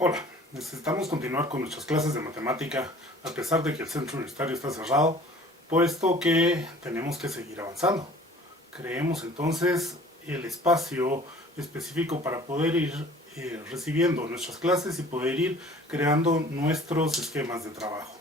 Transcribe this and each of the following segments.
Hola, necesitamos continuar con nuestras clases de matemática a pesar de que el centro universitario está cerrado, puesto que tenemos que seguir avanzando. Creemos entonces el espacio específico para poder ir recibiendo nuestras clases y poder ir creando nuestros esquemas de trabajo.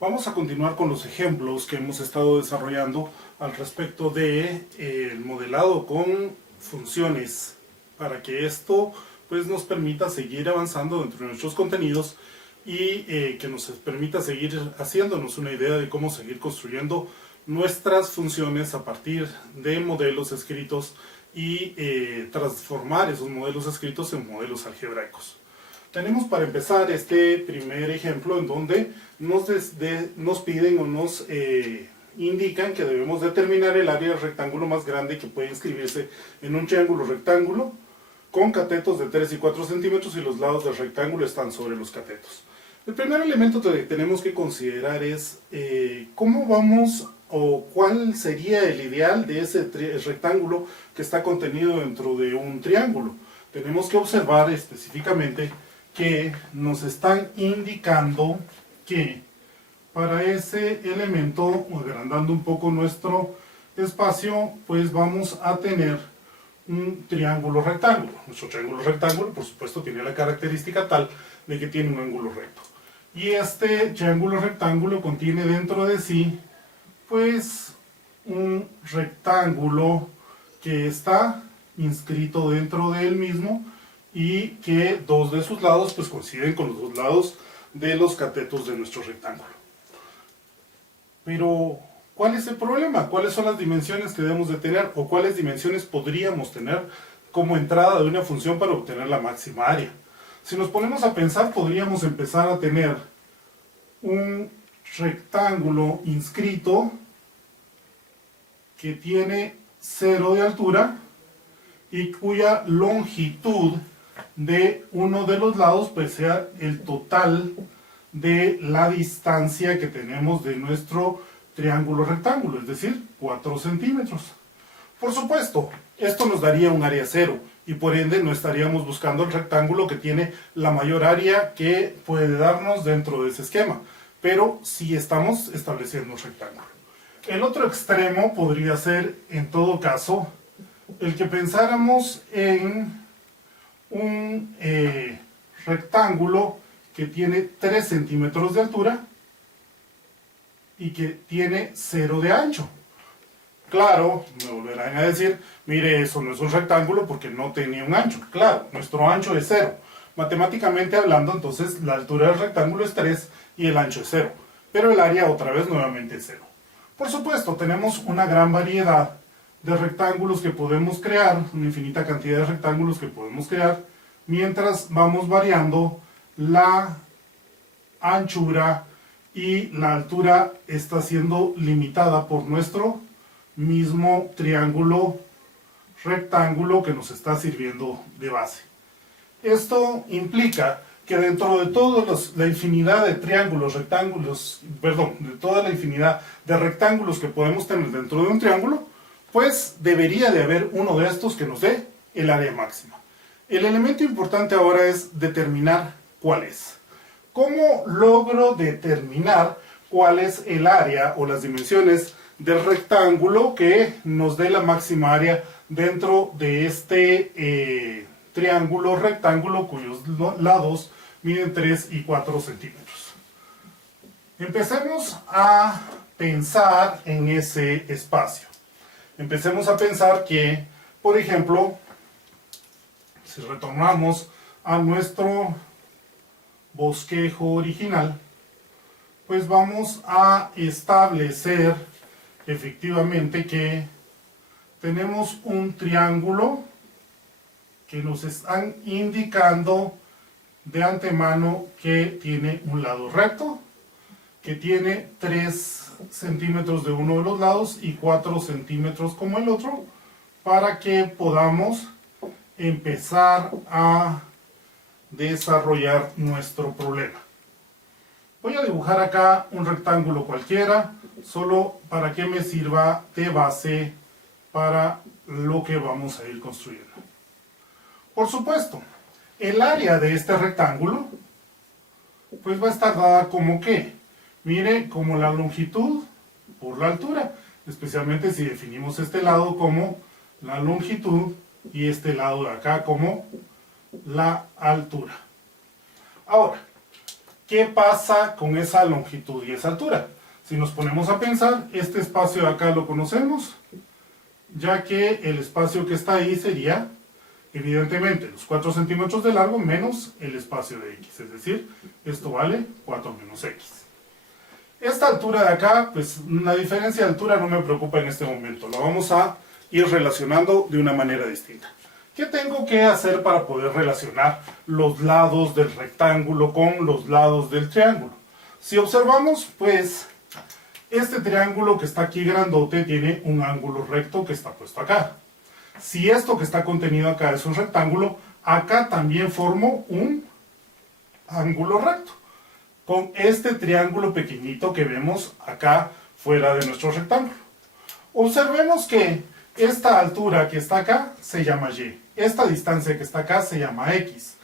Vamos a continuar con los ejemplos que hemos estado desarrollando al respecto de el modelado con funciones para que esto pues nos permita seguir avanzando dentro de nuestros contenidos y que nos permita seguir haciéndonos una idea de cómo seguir construyendo nuestras funciones a partir de modelos escritos y transformar esos modelos escritos en modelos algebraicos. Tenemos para empezar este primer ejemplo en donde nos piden o nos indican que debemos determinar el área del rectángulo más grande que puede inscribirse en un triángulo rectángulo con catetos de 3 y 4 centímetros y los lados del rectángulo están sobre los catetos. El primer elemento que tenemos que considerar es cómo vamos o cuál sería el ideal de ese rectángulo que está contenido dentro de un triángulo. Tenemos que observar específicamente que nos están indicando que para ese elemento, agrandando un poco nuestro espacio, pues vamos a tener un triángulo rectángulo. Nuestro triángulo rectángulo, por supuesto, tiene la característica tal de que tiene un ángulo recto. Y este triángulo rectángulo contiene dentro de sí, pues, un rectángulo que está inscrito dentro de él mismo y que dos de sus lados pues coinciden con los dos lados de los catetos de nuestro rectángulo. Pero, ¿cuál es el problema? ¿Cuáles son las dimensiones que debemos de tener? ¿O cuáles dimensiones podríamos tener como entrada de una función para obtener la máxima área? Si nos ponemos a pensar, podríamos empezar a tener un rectángulo inscrito que tiene 0 de altura y cuya longitud de uno de los lados pues sea el total de la distancia que tenemos de nuestro triángulo rectángulo, es decir, 4 centímetros. Por supuesto, esto nos daría un área 0 y por ende no estaríamos buscando el rectángulo que tiene la mayor área que puede darnos dentro de ese esquema, pero sí estamos estableciendo un rectángulo. El otro extremo podría ser, en todo caso, el que pensáramos en un rectángulo que tiene 3 centímetros de altura y que tiene 0 de ancho. Claro, me volverán a decir, mire, eso no es un rectángulo porque no tenía un ancho. Claro, nuestro ancho es 0. Matemáticamente hablando, entonces, la altura del rectángulo es 3 y el ancho es 0. Pero el área otra vez nuevamente es 0. Por supuesto, tenemos una gran variedad de rectángulos que podemos crear, una infinita cantidad de rectángulos que podemos crear, mientras vamos variando la anchura y la altura está siendo limitada por nuestro mismo triángulo rectángulo que nos está sirviendo de base. Esto implica que dentro de toda la infinidad de de toda la infinidad de rectángulos que podemos tener dentro de un triángulo, pues debería de haber uno de estos que nos dé el área máxima. El elemento importante ahora es determinar cuál es. ¿Cómo logro determinar cuál es el área o las dimensiones del rectángulo que nos dé la máxima área dentro de este triángulo rectángulo cuyos lados miden 3 y 4 centímetros? Empecemos a pensar en ese espacio. Empecemos a pensar que, por ejemplo, si retornamos a nuestro bosquejo original, pues vamos a establecer efectivamente que tenemos un triángulo que nos están indicando de antemano que tiene un lado recto, que tiene 3 centímetros de uno de los lados y 4 centímetros como el otro, para que podamos empezar a desarrollar nuestro problema. Voy a dibujar acá un rectángulo cualquiera, solo para que me sirva de base para lo que vamos a ir construyendo. Por supuesto, El área de este rectángulo pues va a estar dada como que, mire, como la longitud por la altura, especialmente si definimos este lado como la longitud y este lado de acá como la altura. Ahora, ¿qué pasa con esa longitud y esa altura? Si nos ponemos a pensar, este espacio de acá lo conocemos, ya que el espacio que está ahí sería, evidentemente, los 4 centímetros de largo menos el espacio de x, es decir, esto vale 4 menos x. Esta altura de acá, pues la diferencia de altura no me preocupa en este momento, la vamos a ir relacionando de una manera distinta. ¿Qué tengo que hacer para poder relacionar los lados del rectángulo con los lados del triángulo? Si observamos, pues, este triángulo que está aquí grandote tiene un ángulo recto que está puesto acá. Si esto que está contenido acá es un rectángulo, acá también formo un ángulo recto, con este triángulo pequeñito que vemos acá fuera de nuestro rectángulo. Observemos que esta altura que está acá se llama y, esta distancia que está acá se llama x,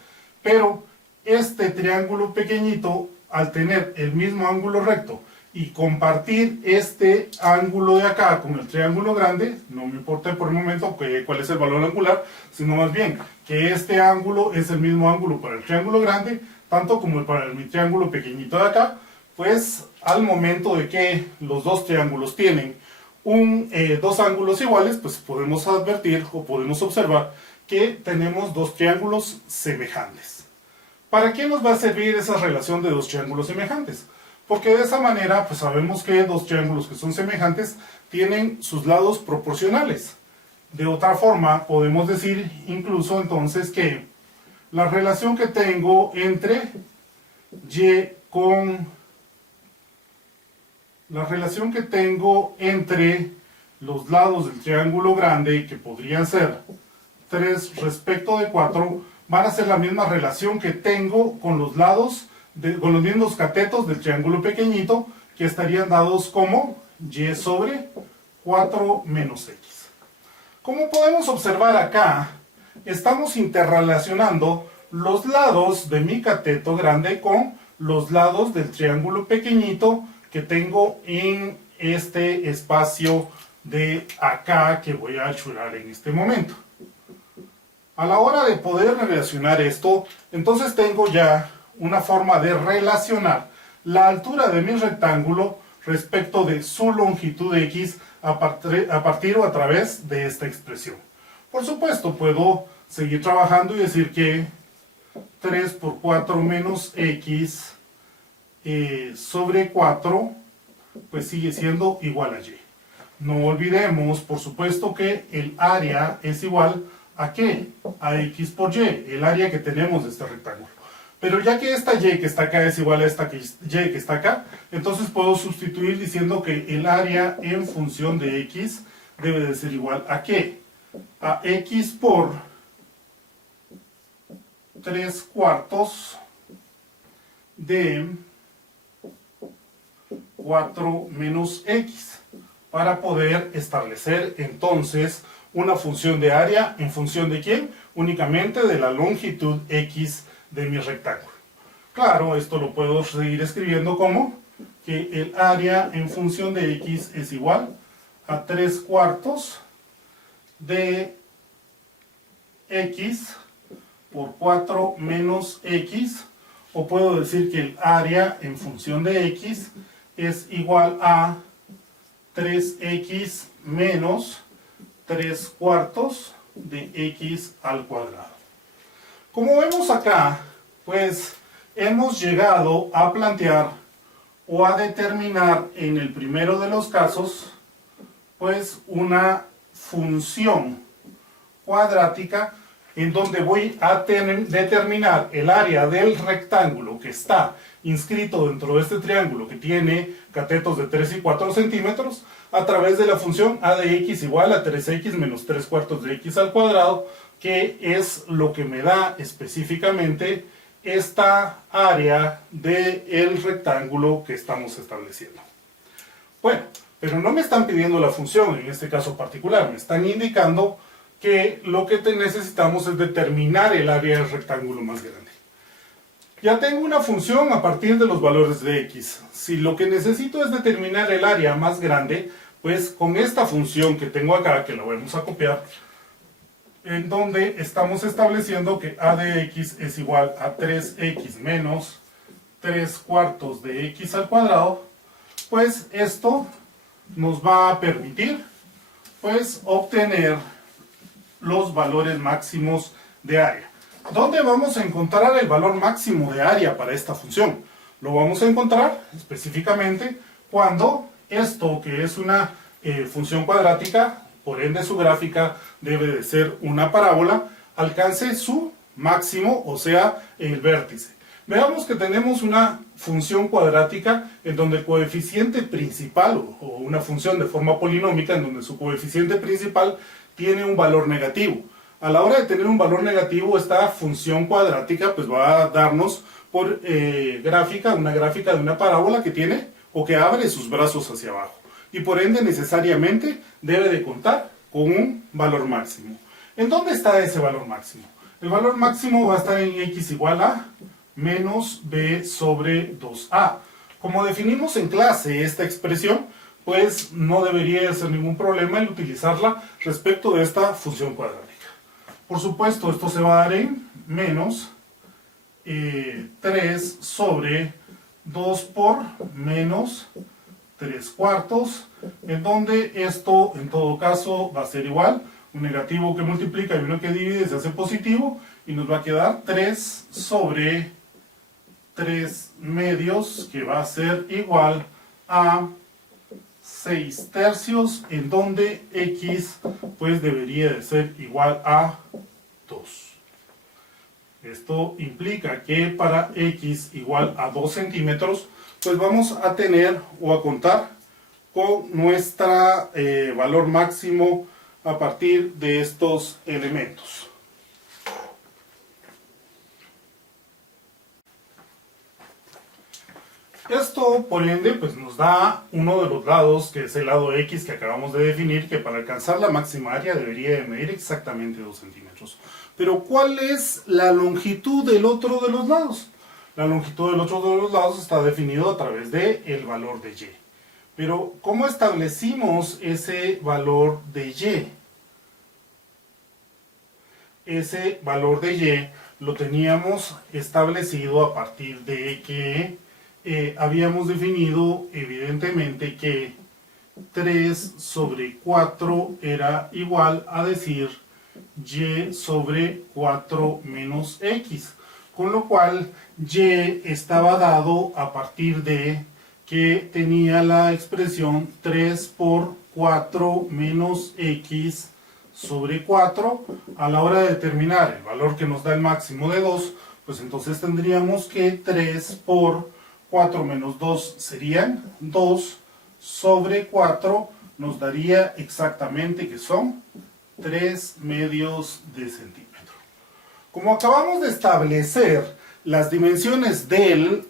pero este triángulo pequeñito, al tener el mismo ángulo recto y compartir este ángulo de acá con el triángulo grande, no me importa por el momento cuál es el valor angular, sino más bien que este ángulo es el mismo ángulo para el triángulo grande, tanto como para mi triángulo pequeñito de acá, pues al momento de que los dos triángulos tienen dos ángulos iguales, pues podemos advertir o podemos observar que tenemos dos triángulos semejantes. ¿Para qué nos va a servir esa relación de dos triángulos semejantes? Porque de esa manera, pues sabemos que dos triángulos que son semejantes tienen sus lados proporcionales. De otra forma, podemos decir incluso entonces que la relación que tengo entre y con la relación que tengo entre los lados del triángulo grande, que podrían ser 3 respecto de 4, van a ser la misma relación que tengo con los lados, con los mismos catetos del triángulo pequeñito, que estarían dados como y sobre 4 menos x. Como podemos observar acá, estamos interrelacionando los lados de mi cateto grande con los lados del triángulo pequeñito que tengo en este espacio de acá que voy a achurar en este momento. A la hora de poder relacionar esto, entonces tengo ya una forma de relacionar la altura de mi rectángulo respecto de su longitud x a partir o a través de esta expresión. Por supuesto, puedo seguir trabajando y decir que 3 por 4 menos x sobre 4, pues sigue siendo igual a y. No olvidemos, por supuesto, que el área es igual a ¿qué? A x por y, el área que tenemos de este rectángulo. Pero ya que esta y que está acá es igual a esta y que está acá, entonces puedo sustituir diciendo que el área en función de x debe de ser igual a ¿qué? A x por 3 cuartos de 4 menos x, para poder establecer entonces una función de área en función de ¿quién? Únicamente de la longitud x de mi rectángulo. Claro, esto lo puedo seguir escribiendo como que el área en función de x es igual a 3 cuartos de x por 4 menos x, o puedo decir que el área en función de x es igual a 3x menos 3 cuartos de x al cuadrado. Como vemos acá, pues hemos llegado a plantear o a determinar en el primero de los casos, pues una función cuadrática en donde voy a determinar el área del rectángulo que está inscrito dentro de este triángulo que tiene catetos de 3 y 4 centímetros a través de la función a de x igual a 3x menos 3 cuartos de x al cuadrado, que es lo que me da específicamente esta área del rectángulo que estamos estableciendo. Bueno, pero no me están pidiendo la función en este caso particular, me están indicando que lo que necesitamos es determinar el área del rectángulo más grande. Ya tengo una función a partir de los valores de x. Si lo que necesito es determinar el área más grande, pues con esta función que tengo acá, que la vamos a copiar, en donde estamos estableciendo que a de x es igual a 3x menos 3 cuartos de x al cuadrado, pues esto nos va a permitir pues obtener los valores máximos de área. ¿Dónde vamos a encontrar el valor máximo de área para esta función? Lo vamos a encontrar específicamente cuando esto, que es una función cuadrática, por ende su gráfica debe de ser una parábola, alcance su máximo, o sea, el vértice. Veamos que tenemos una función cuadrática en donde el coeficiente principal, o una función de forma polinómica en donde su coeficiente principal tiene un valor negativo. A la hora de tener un valor negativo, esta función cuadrática pues va a darnos por gráfica, una gráfica de una parábola que tiene o que abre sus brazos hacia abajo. Y por ende necesariamente debe de contar con un valor máximo. ¿En dónde está ese valor máximo? El valor máximo va a estar en x igual a menos b sobre 2a. Como definimos en clase esta expresión, pues no debería ser ningún problema el utilizarla respecto de esta función cuadrática. Por supuesto, esto se va a dar en menos 3 sobre 2 por menos 3 cuartos, en donde esto en todo caso va a ser igual, un negativo que multiplica y uno que divide se hace positivo, y nos va a quedar 3 sobre 3 medios, que va a ser igual a 6 tercios, en donde x pues debería de ser igual a 2. Esto implica que para x igual a 2 centímetros, pues vamos a tener o a contar con nuestro valor máximo a partir de estos elementos. Esto, por ende, pues nos da uno de los lados, que es el lado x que acabamos de definir, que para alcanzar la máxima área debería de medir exactamente 2 centímetros. Pero, ¿cuál es la longitud del otro de los lados? La longitud del otro de los lados está definido a través del valor de y. Pero, ¿cómo establecimos ese valor de y? Ese valor de y lo teníamos establecido a partir de que habíamos definido evidentemente que 3 sobre 4 era igual a decir y sobre 4 menos x, con lo cual y estaba dado a partir de que tenía la expresión 3 por 4 menos x sobre 4. A la hora de determinar el valor que nos da el máximo de 2, pues entonces tendríamos que 3 por 4 menos 2 serían 2 sobre 4, nos daría exactamente que son 3 medios de centímetro. Como acabamos de establecer las dimensiones del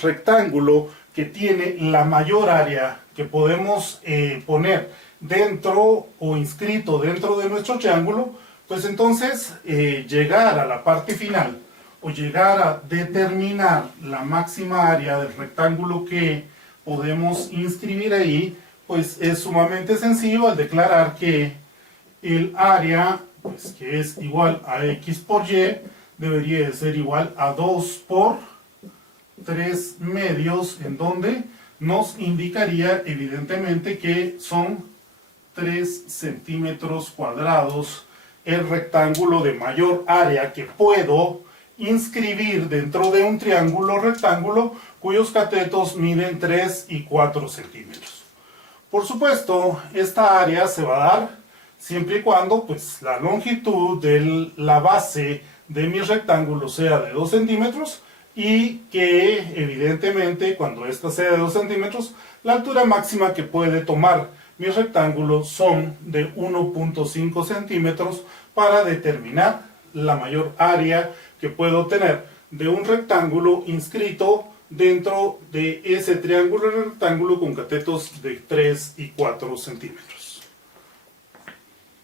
rectángulo que tiene la mayor área que podemos poner dentro o inscrito dentro de nuestro triángulo, pues entonces llegar a la parte final o llegar a determinar la máxima área del rectángulo que podemos inscribir ahí, pues es sumamente sencillo al declarar que el área, pues que es igual a x por y, debería de ser igual a 2 por 3 medios, en donde nos indicaría evidentemente que son 3 centímetros cuadrados el rectángulo de mayor área que puedo inscribir dentro de un triángulo rectángulo cuyos catetos miden 3 y 4 centímetros. Por supuesto, esta área se va a dar siempre y cuando pues, la longitud de la base de mi rectángulo sea de 2 centímetros y que evidentemente cuando esta sea de 2 centímetros, la altura máxima que puede tomar mi rectángulo son de 1.5 centímetros para determinar la mayor área que puedo tener de un rectángulo inscrito dentro de ese triángulo rectángulo con catetos de 3 y 4 centímetros.